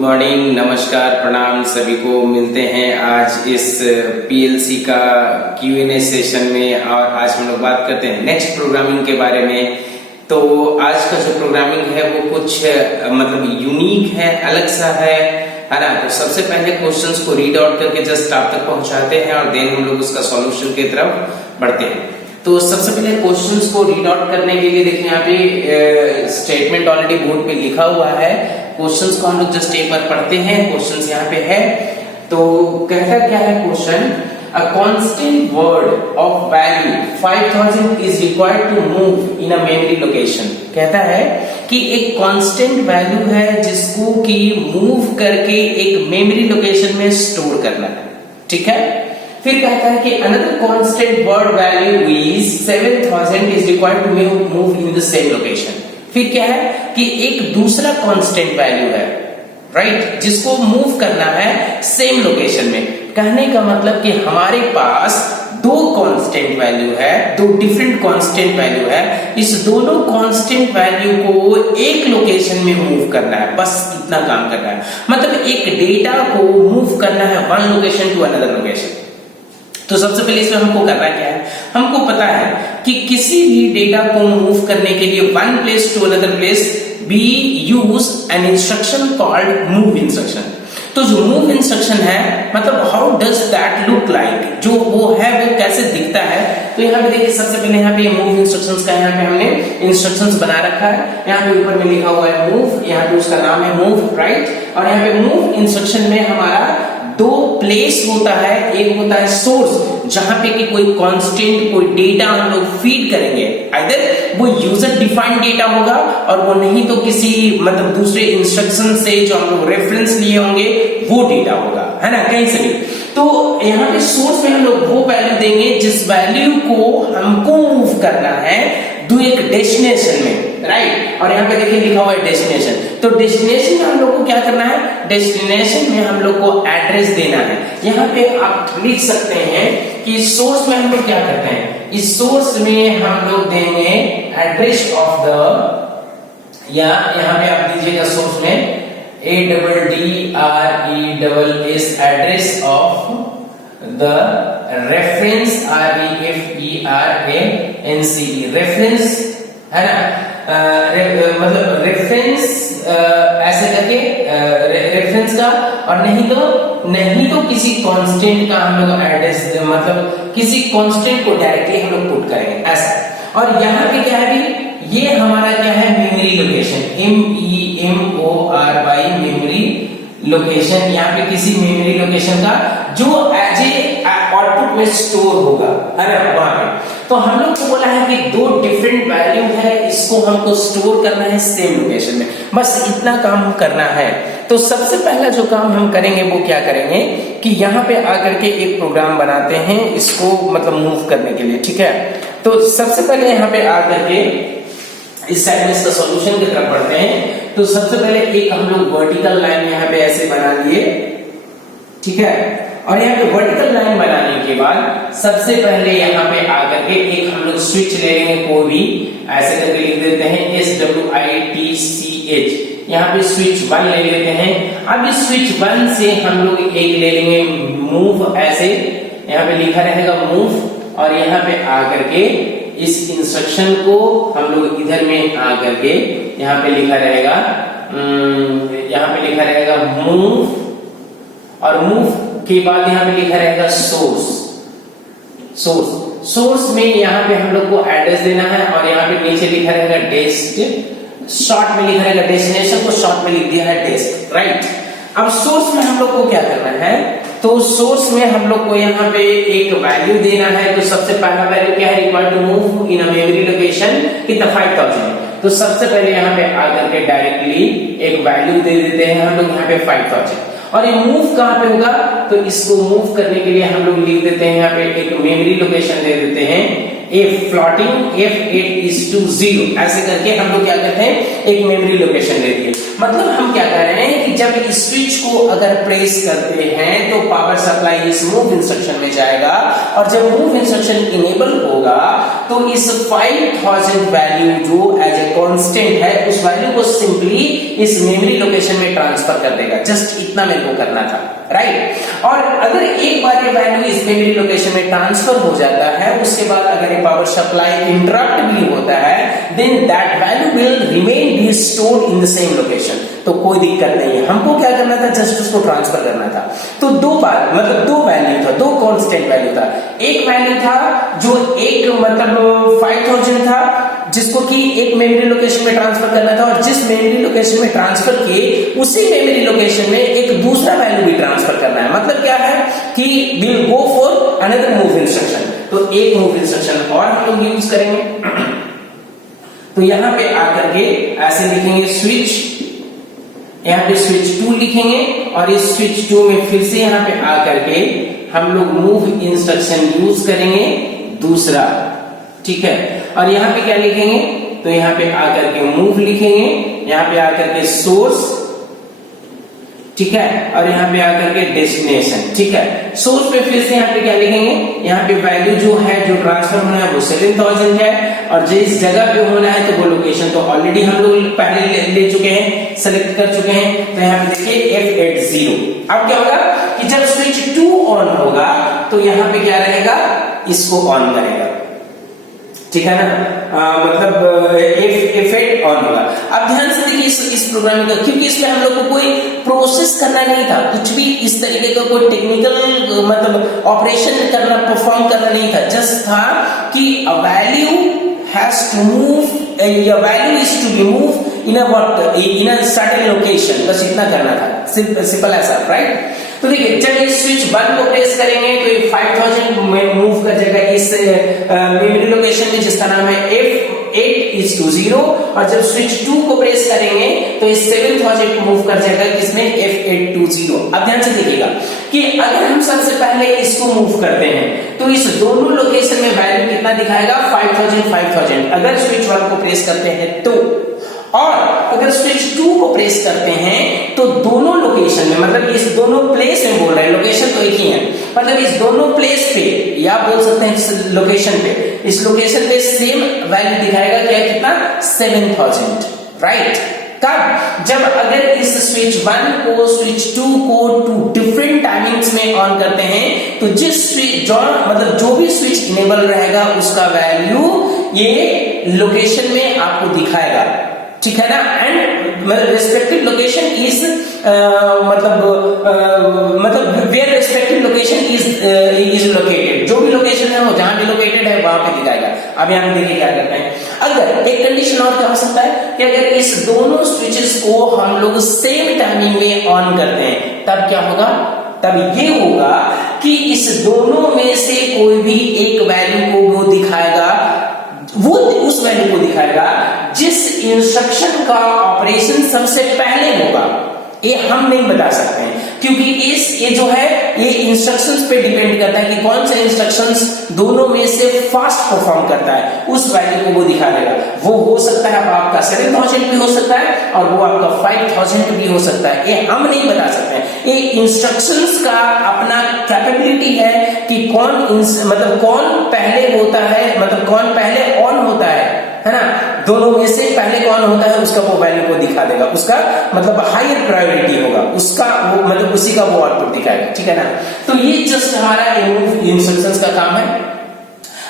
Morning, नमस्कार, प्रणाम सभी को। मिलते हैं आज इस पीएलसी का क्यूएनए सेशन में और आज हम लोग बात करते हैं नेक्स्ट प्रोग्रामिंग के बारे में। तो आज का जो प्रोग्रामिंग है वो कुछ मतलब यूनिक है, अलग सा है ना। तो सबसे पहले क्वेश्चंस को रीड आउट करके जस्ट आप तक पहुंचाते हैं और देन हम लोग उसका सॉल्यूशन की तरफ बढ़ते हैं। तो सबसे पहले क्वेश्चंस को रीड आउट करने के लिए देखिए यहाँ पे स्टेटमेंट ऑलरेडी बोर्ड पे लिखा हुआ है। क्वेश्चंस को हम लोग जस्ट एक बार पढ़ते हैं। क्वेश्चंस यहाँ पे है, तो कहता क्या है question, a constant word of value 5000 is required to move in a memory location. कहता है कि एक कांस्टेंट वैल्यू है जिसको कि मूव करके एक मेमोरी लोकेशन में स्टोर करना है, ठीक है। फिर कहता है कि another constant word value is 7000 is required to move in the same location. फिर क्या है कि एक दूसरा कांस्टेंट वैल्यू है, राइट, जिसको मूव करना है सेम लोकेशन में। कहने का मतलब कि हमारे पास दो कांस्टेंट वैल्यू है, दो डिफरेंट कांस्टेंट वैल्यू है। इस दोनों कांस्टेंट वैल्यू को एक लोकेशन में मूव करना है, बस इतना काम करना है। मतलब एक डेटा को मूव करना है one location to another location. तो सबसे पहले इसमें हमको करना क्या है, हमको पता है कि किसी भी डेटा को मूव करने के लिए one place to another place we use an instruction called move instruction. तो जो मूव इंस्ट्रक्शन है मतलब how does that look like, जो वो है वो कैसे दिखता है। तो यहाँ पे देखिए सबसे पहले यहाँ पे मूव इंस्ट्रक्शंस का यहाँ पे हमने इंस्ट्रक्शंस बना रखा है। यहाँ पे ऊपर में लिखा हुआ है मूव, यहाँ पे उसका नाम है मूव, राइट। और यहाँ पे मूव इंस्ट्रक्शन में हमारा दो प्लेस होता है, एक होता है सोर्स जहां पे कि कोई कांस्टेंट कोई डेटा हम लोग फीड करेंगे, आइदर वो यूजर डिफाइंड डेटा होगा और वो नहीं तो किसी मतलब दूसरे इंस्ट्रक्शन से जो हम लोग रेफरेंस लिए होंगे वो डेटा होगा, है ना, कहीं से भी। तो यहाँ पे सोर्स में हम लोग वो वैल्यू देंगे जिस वैल्यू को हमको मूव करना है दो एक डेस्टिनेशन में, राइट। और यहाँ पे देखिए लिखा हुआ है डेस्टिनेशन। तो डेस्टिनेशन में हम लोग को क्या करना है, डेस्टिनेशन में हम लोग को एड्रेस देना है। यहाँ पे आप लिख सकते हैं कि सोर्स में हम लोग क्या करते हैं, इस सोर्स में हम लोग देंगे एड्रेस ऑफ द, या यहाँ पे आप दीजिएगा सोर्स में ADDRESS address of the reference REFERENCE reference, है ना, मतलब रेफरेंस ऐसे करके रेफरेंस का, और नहीं तो किसी कांस्टेंट का हम लोग एड्रेस मतलब किसी कांस्टेंट को डायरेक्टली हम लोग पुट करेंगे ऐसा। और यहाँ पे क्या है भी, ये हमारा क्या है memory location, MEMORY memory location. यहाँ पे किसी मेमोरी लोकेशन का जो एज ए आउटपुट में स्टोर होगा, है ना, वहां पे। तो हम लोग को बोला है कि दो डिफरेंट वैल्यू है, इसको हमको स्टोर करना है सेम लोकेशन में, बस इतना काम करना है। तो सबसे पहला जो काम हम करेंगे वो क्या करेंगे कि यहाँ पे आकर के एक प्रोग्राम बनाते हैं इसको मतलब मूव करने के लिए, ठीक है। तो सबसे पहले यहाँ पे आकर के इस साइड में इसका सॉल्यूशन की तरफ बढ़ते हैं। तो सबसे पहले एक हम लोग वर्टिकल लाइन यहाँ पे ऐसे बना लिए, ठीक है। और यहाँ पे वर्टिकल लाइन बनाने के बाद सबसे पहले यहाँ पे आकर के एक हम लोग स्विच ले लेंगे, कोई भी ऐसे करके लिख देते हैं SWITCH। यहाँ पे स्विच 1 ले लेते हैं। अब इस स्विच 1 से हम लोग एक ले लेंगे मूव, ऐसे यहाँ पे लिखा रहेगा मूव, और यहाँ पे आकर के इस इंस्ट्रक्शन को हम लोग इधर में आकर के यहाँ पे लिखा रहेगा, यहाँ पे लिखा रहेगा मूव, और मूव के बाद यहाँ पे लिखा रहेगा सोर्स में यहाँ पे हम लोग को एड्रेस देना है, और यहाँ पे नीचे लिखा रहेगा डेस्ट, शॉर्ट में लिखा रहेगा डेस्टिनेशन को शॉर्ट में लिख दिया है डेस्ट, राइट। अब सोर्स में हम लोग को क्या करना है, तो सोर्स में हम लोग को यहाँ पे एक वैल्यू देना है। तो सबसे पहला वैल्यू क्या है, required to move in a memory location कितना 5000। तो सबसे पहले यहाँ पे आकर के डायरेक्टली एक वैल्यू दे देते हैं हम लोग यहाँ पे 5000। और ये मूव कहाँ पे होगा, तो इसको मूव करने के लिए हम लोग लिख देते हैं यहाँ पे एक मेमोरी लोकेशन दे देते हैं फ्लोटिंग F8:0 ऐसे करके हम लोग क्या करते हैं एक मेमोरी लोकेशन ले दिए। मतलब हम क्या कर रहे हैं कि जब इस स्विच को अगर प्रेस करते हैं तो पावर सप्लाई इस मूव इंस्ट्रक्शन में जाएगा, और जब मूव इंस्ट्रक्शन इनेबल होगा तो इस 5000 वैल्यू जो एज ए कांस्टेंट है उस वैल्यू को सिंपली इस मेमोरी लोकेशन में ट्रांसफर कर देगा। जस्ट इतना मेरे को करना था, राइट। और अगर एक बार ये वैल्यू इस मेमोरी लोकेशन में ट्रांसफर हो जाता है, उसके बाद अगर ये पावर सप्लाई इंटरप्ट भी होता है, then that value will remain be stored in the same location. तो कोई दिक्कत नहीं है, हमको क्या करना था, जस्ट उसको ट्रांसफर करना था। तो दो बार मतलब दो वैल्यू था, दो कांस्टेंट वैल्यू था। एक वैल्यू था जो एक मतलब 5000 था, जिसको कि एक मेमोरी लोकेशन में ट्रांसफर करना था, और जिस मेमोरी लोकेशन में ट्रांसफर किए उसी मेमोरी लोकेशन में एक दूसरा वैल्यू भी ट्रांसफर करना है। मतलब क्या है कि will go for another move instruction. तो एक मूव इंस्ट्रक्शन और हम लोग यूज करेंगे। तो यहां पे आकर के ऐसे लिखेंगे स्विच, यहाँ पे स्विच 2 लिखेंगे, और इस स्विच 2 में फिर से यहाँ पे आकर के हम लोग मूव इंस्ट्रक्शन यूज करेंगे दूसरा, ठीक है। और यहाँ पे क्या लिखेंगे, तो यहाँ पे आकर के मूव लिखेंगे, यहाँ पे आकर के सोर्स, ठीक है, और यहाँ पे आकर के डेस्टिनेशन, ठीक है। सोर्स पे फिर से यहाँ पे क्या लिखेंगे, यहाँ पे वैल्यू जो है जो ट्रांसफर होना है वो 7000 है, और जिस जगह पे होना है तो वो लोकेशन तो ऑलरेडी हम लोग पहले ले चुके हैं, सेलेक्ट कर चुके हैं। तो यहाँ पे देखिए F80। अब क्या होगा कि जब स्विच 2 ऑन होगा तो यहाँ पे क्या रहेगा, इसको ऑन करेगा, ठीक है ना, मतलब F8 ऑन होगा। अब ध्यान से देखिए इस प्रोग्रामिंग का, क्योंकि इसमें हम लोग को कोई प्रोसेस करना नहीं था, कुछ भी इस तरीके का कोई टेक्निकल मतलब ऑपरेशन करना, परफॉर्म करना नहीं था। जस्ट था कि a value has to move, a value is to be moved in a what, in a certain location, बस इतना करना था, सिंपल ऐसा, राइट। तो देखिए जब इस स्विच 1 को प्रेस करेंगे तो ये 5000 में मूव कर जाएगा इस मेमोरी लोकेशन में जिसका नाम है F8:0, और जब स्विच 2 को प्रेस करेंगे तो ये 7000 को मूव कर जाएगा किसमें, F8:0। अब ध्यान से देखिएगा कि अगर हम सबसे पहले इसको मूव करते हैं तो इस दोनों लोकेशन में वैल्यू कितना दिखाएगा, 5000। अगर स्विच 1 को प्रेस करते हैं तो, और अगर स्विच 2 को प्रेस करते हैं तो दोनों लोकेशन में, मतलब इस दोनों प्लेस में बोल रहे हैं, लोकेशन तो एक ही है, मतलब इस दोनों प्लेस पे, या बोल सकते हैं इस लोकेशन पे, इस लोकेशन पे सेम वैल्यू दिखाएगा, क्या कितना, 7000, राइट। कब, जब अगर इस स्विच 1 को स्विच 2 को 2 डिफरेंट टाइमिंग्स में ऑन करते हैं तो जिस स्विच जो मतलब जो भी स्विच इनेबल रहेगा उसका वैल्यू ये लोकेशन में आपको दिखाएगा, ठीक है ना। एंड रेस्पेक्टिव लोकेशन इज मतलब where respective location is located, जो भी लोकेशन है वो जहां भी लोकेटेड है वहां पे दिखाएगा। अब यहाँ पे देखिए क्या करते हैं, अगर एक कंडीशन और क्या हो सकता है कि अगर इस दोनों स्विचेस को हम लोग सेम टाइमिंग में ऑन करते हैं तब क्या होगा, तब ये होगा कि इस दोनों में से कोई भी एक वैल्यू को वो दिखाएगा, वो उस वैल्यू को दिखाएगा जिस इंस्ट्रक्शन का ऑपरेशन सबसे पहले होगा। ये हम नहीं बता सकते हैं क्योंकि ये जो है ये इंस्ट्रक्शंस पे डिपेंड करता है कि कौन सा इंस्ट्रक्शंस दोनों में से फास्ट परफॉर्म करता है, उस वैल्यू को वो दिखा देगा। वो हो सकता है आपका 7000 भी हो सकता है और वो आपका 5000 भी हो सकता है, ये हम नहीं बता सकते हैं। ये इंस्ट्रक्शंस का अपना कैपेबिलिटी है कि कौन पहले होता है, मतलब कौन पहले ऑन होता है ना, दोनों में से पहले कौन होता है उसका वो वैल्यू को दिखा देगा, उसका मतलब हायर प्रायोरिटी होगा, उसका वो मतलब उसी का वो आउटपुट दिखाएगा, ठीक है ना। तो ये जस्ट हमारा इंस्ट्रक्शंस का काम है।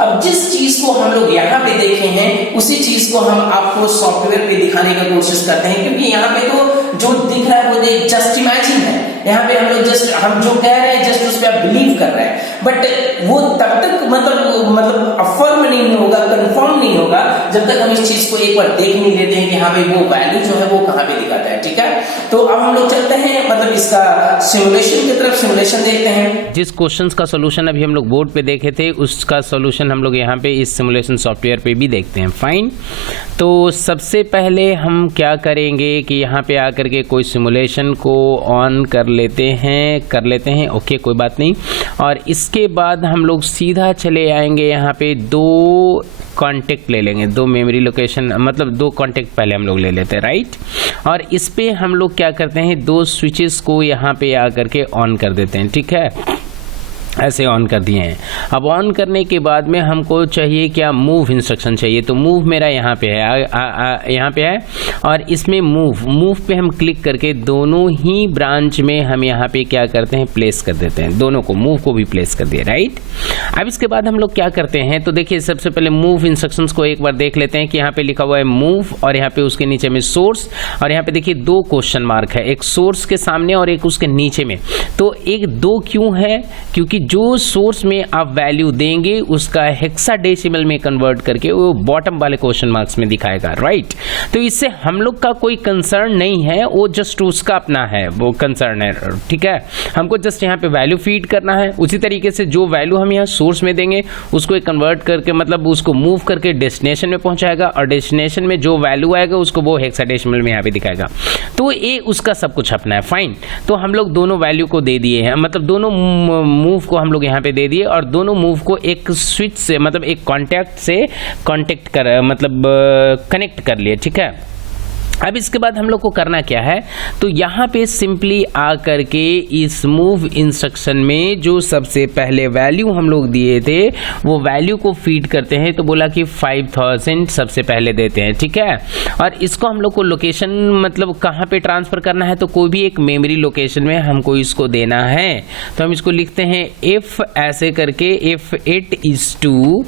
अब जिस चीज को हम लोग यहाँ पे देखे हैं उसी चीज को हम आपको सॉफ्टवेयर पे दिखाने की कोशिश करते हैं, क्योंकि यहाँ पे तो जो दिख रहा है वो जस्ट इमेजिन है। यहाँ पे हम लोग जस्ट हम जो कह रहे हैं जस्ट उस पर आप बिलीव कर रहे हैं, बट वो तब तक मतलब अफर्म नहीं होगा, कंफर्म नहीं होगा जब तक हम इस चीज को एक बार देख नहीं लेते हैं कि हाँ भाई वो वैल्यू जो है वो कहाँ पे दिखाता है, ठीक है। तो अब हम लोग चलते हैं मतलब इसका सिमुलेशन की तरफ, सिमुलेशन देखते हैं। जिस क्वेश्चंस का सॉल्यूशन अभी हम लोग बोर्ड पे देखे थे उसका सॉल्यूशन हम लोग यहाँ पे इस सिमुलेशन सॉफ्टवेयर पे भी देखते हैं। फाइन, तो सबसे पहले हम क्या करेंगे कि यहाँ पे आकर के कोई सिमुलेशन को ऑन कर लेते हैं, ओके कोई बात नहीं। और इसके बाद हम लोग सीधा चले आएंगे यहाँ पे 2 कॉन्टेक्ट ले लेंगे, 2 मेमोरी लोकेशन, मतलब 2 कॉन्टेक्ट पहले हम लोग ले लेते हैं, राइट। और इस पे हम लोग क्या करते हैं 2 स्विचेस को यहाँ पे आकर के ऑन कर देते हैं, ठीक है। ऐसे ऑन कर दिए हैं। अब ऑन करने के बाद में हमको चाहिए क्या, मूव इंस्ट्रक्शन चाहिए। तो मूव मेरा यहाँ पे है, यहाँ पे है, और इसमें मूव पे हम क्लिक करके दोनों ही ब्रांच में हम यहाँ पे क्या करते हैं, प्लेस कर देते हैं। दोनों को, मूव को भी प्लेस कर दिए, राइट। अब इसके बाद हम लोग क्या करते हैं, तो देखिए सबसे पहले मूव इंस्ट्रक्शंस को एक बार देख लेते हैं कि यहाँ पे लिखा हुआ है मूव, और यहाँ पे उसके नीचे में सोर्स, और यहाँ पे देखिए 2 क्वेश्चन मार्क है, एक सोर्स के सामने और एक उसके नीचे में। तो एक 2 क्यों है, क्योंकि जो सोर्स में आप वैल्यू देंगे उसका हेक्साडेसिमल में कन्वर्ट करके वो बॉटम वाले क्वेश्चन मार्क्स में दिखाएगा, राइट। तो इससे हम लोग का कोई कंसर्न नहीं है, वो जस्ट उसका अपना है, वो कंसर्न है, ठीक है। हमको जस्ट यहाँ पे वैल्यू फीड करना है। उसी तरीके से जो वैल्यू हम यहाँ सोर्स में देंगे उसको एक कन्वर्ट करके, मतलब उसको मूव करके डेस्टिनेशन में पहुंचाएगा, और डेस्टिनेशन में जो वैल्यू आएगा उसको वो हेक्साडेसिमल में यहाँ पे दिखाएगा। तो ये उसका सब कुछ अपना है, फाइन। तो हम लोग दोनों वैल्यू को दे दिए हैं, मतलब दोनों मूव को हम लोग यहाँ पे दे दिए, और दोनों मूव को एक स्विच से, मतलब एक कॉन्टैक्ट से कनेक्ट कर लिए, ठीक है। अब इसके बाद हम लोग को करना क्या है, तो यहाँ पे सिंपली आ करके इस मूव इंस्ट्रक्शन में जो सबसे पहले वैल्यू हम लोग दिए थे वो वैल्यू को फीड करते हैं। तो बोला कि 5000 सबसे पहले देते हैं, ठीक है। और इसको हम लोग को लोकेशन, मतलब कहाँ पे ट्रांसफ़र करना है, तो कोई भी एक मेमोरी लोकेशन में हमको इसको देना है। तो हम इसको लिखते हैं इफ़ ऐसे करके, इफ़ इट इज़ टू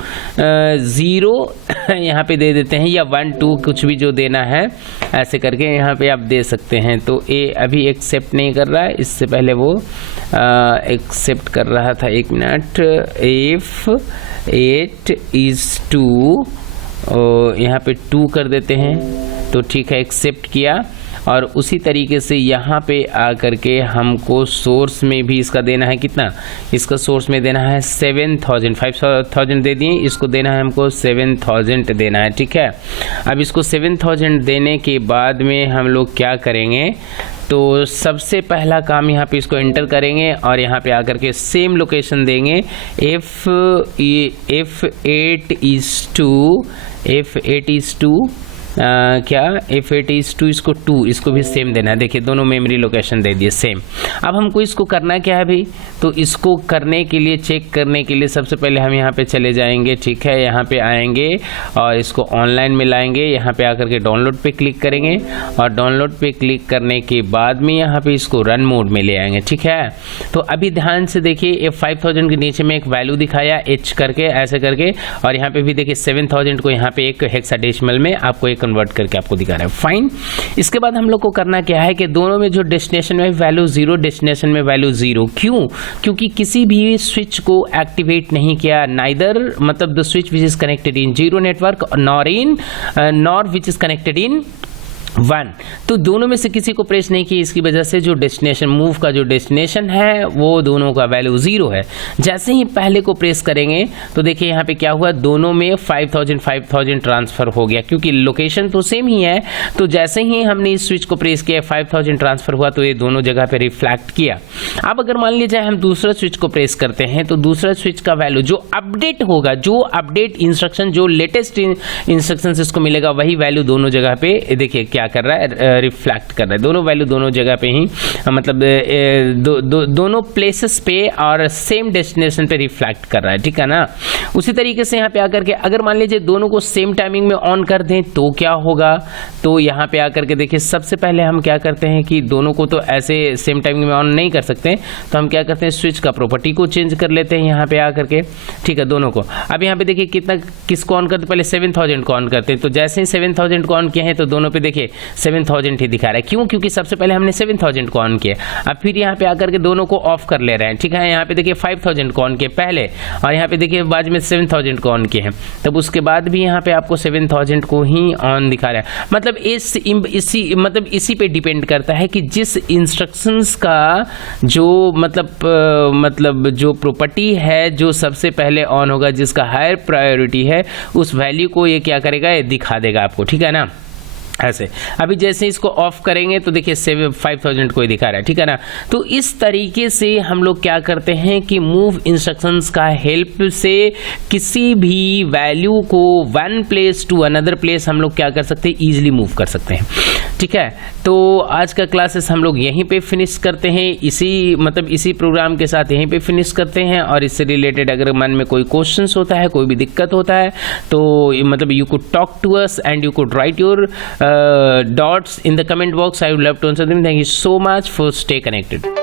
0 यहाँ पे दे देते हैं, या 1 2 कुछ भी जो देना है ऐसे करके यहाँ पे आप दे सकते हैं। तो ये अभी एक्सेप्ट नहीं कर रहा है, इससे पहले वो एक्सेप्ट कर रहा था। 1 मिनट, इफ 8 इज़ 2, यहाँ पे 2 कर देते हैं, तो ठीक है, एक्सेप्ट किया। और उसी तरीके से यहाँ पे आ करके हमको सोर्स में भी इसका देना है, कितना, इसका सोर्स में देना है 7000, 5000 दे दिए, इसको देना है हमको 7000 देना है, ठीक है। अब इसको 7000 देने के बाद में हम लोग क्या करेंगे, तो सबसे पहला काम यहाँ पे इसको एंटर करेंगे और यहाँ पे आकर के सेम लोकेशन देंगे। इफ़ 8 इज़ टू क्या, इफ इट इज़ 2, इसको 2, इसको भी सेम देना है। देखिए दोनों मेमोरी लोकेशन दे दिए सेम। अब हमको इसको करना क्या है भाई, तो इसको करने के लिए, चेक करने के लिए सबसे पहले हम यहाँ पे चले जाएंगे, ठीक है। यहाँ पे आएंगे और इसको ऑनलाइन में लाएंगे, यहाँ पे आकर के डाउनलोड पे क्लिक करेंगे, और डाउनलोड पे क्लिक करने के बाद में यहाँ पे इसको रन मोड में ले आएंगे, ठीक है। तो अभी ध्यान से देखिए, ये 5000 के नीचे में एक वैल्यू दिखाया H करके, ऐसे करके, और यहाँ पे भी देखिए 7000 को यहाँ पे एक हेक्साडेसिमल में आपको एक कन्वर्ट करके आपको दिखा रहा है, फाइन। इसके बाद हम लोग को करना क्या है कि दोनों में जो डेस्टिनेशन में वैल्यू 0, डेस्टिनेशन में वैल्यू 0, क्यों, क्योंकि किसी भी स्विच को एक्टिवेट नहीं किया, नाइदर, मतलब the switch which is connected in 0 network nor which is connected in 1, तो दोनों में से किसी को प्रेस नहीं किया। इसकी वजह से जो डेस्टिनेशन, मूव का जो डेस्टिनेशन है वो दोनों का वैल्यू 0 है। जैसे ही पहले को प्रेस करेंगे तो देखिए यहाँ पे क्या हुआ, दोनों में 5000 ट्रांसफ़र हो गया, क्योंकि लोकेशन तो सेम ही है। तो जैसे ही हमने इस स्विच को प्रेस किया 5000 ट्रांसफ़र हुआ, तो ये दोनों जगह पे रिफ्लेक्ट किया। अब अगर मान लीजिए हम दूसरा स्विच को प्रेस करते हैं, तो दूसरा स्विच का वैल्यू जो अपडेट होगा, जो अपडेट इंस्ट्रक्शन, जो लेटेस्ट इंस्ट्रक्शन इसको मिलेगा, वही वैल्यू दोनों जगह पे देखिए क्या कर रहा है, रिफ्लेक्ट कर रहा है। दोनों वैल्यू दोनों जगह पे ही, मतलब दोनों प्लेसेस पे और सेम डेस्टिनेशन पे रिफ्लेक्ट कर रहा है, ठीक है ना। उसी तरीके से यहाँ पे आकर के अगर मान लीजिए दोनों को सेम टाइमिंग में ऑन कर दें तो क्या होगा, तो यहाँ पे आकर के देखिए सबसे पहले हम क्या करते हैं कि दोनों को तो ऐसे सेम टाइमिंग में ऑन नहीं कर सकते, तो हम क्या करते हैं, स्विच का प्रॉपर्टी को चेंज कर लेते हैं यहाँ पे आकर के, ठीक है, दोनों को। अब यहाँ पे देखिए कितना, किसको ऑन करते, पहले 7000 को ऑन करते हैं। तो जैसे ही 7000 को ऑन किए हैं तो दोनों पे देखिए 7000 ही दिखा रहा है, क्यों, क्योंकि सबसे पहले हमने 7000 को ऑन किया। अब फिर यहाँ पे आकर के दोनों को ऑफ कर ले रहे हैं, ठीक है। यहाँ पे देखिए 5000 को ऑन किए पहले, और यहाँ पे देखिए बाद में 7000 को ऑन किए हैं, तब उसके बाद भी यहाँ पे आपको 7000 को ही ऑन दिखा रहा है। मतलब इसी पे डिपेंड करता है कि जिस इंस्ट्रक्शंस का जो मतलब जो प्रॉपर्टी है, जो सबसे पहले ऑन होगा, जिसका हायर प्रायोरिटी है, उस वैल्यू को ये क्या करेगा, ये दिखा देगा आपको, ठीक है ना। ऐसे अभी जैसे इसको ऑफ करेंगे तो देखिए 5000 कोई दिखा रहा है, ठीक है ना। तो इस तरीके से हम लोग क्या करते हैं कि मूव इंस्ट्रक्शंस का हेल्प से किसी भी वैल्यू को one place to another place हम लोग क्या कर सकते हैं, ईजिली मूव कर सकते हैं, ठीक है। तो आज का क्लासेस हम लोग यहीं पे फिनिश करते हैं, इसी प्रोग्राम के साथ यहीं पे फिनिश करते हैं। और इससे रिलेटेड अगर मन में कोई क्वेश्चंस होता है, कोई भी दिक्कत होता है, तो you could talk to us and you could write your dots in the comment box. I would love to answer them. Thank you so much for stay connected.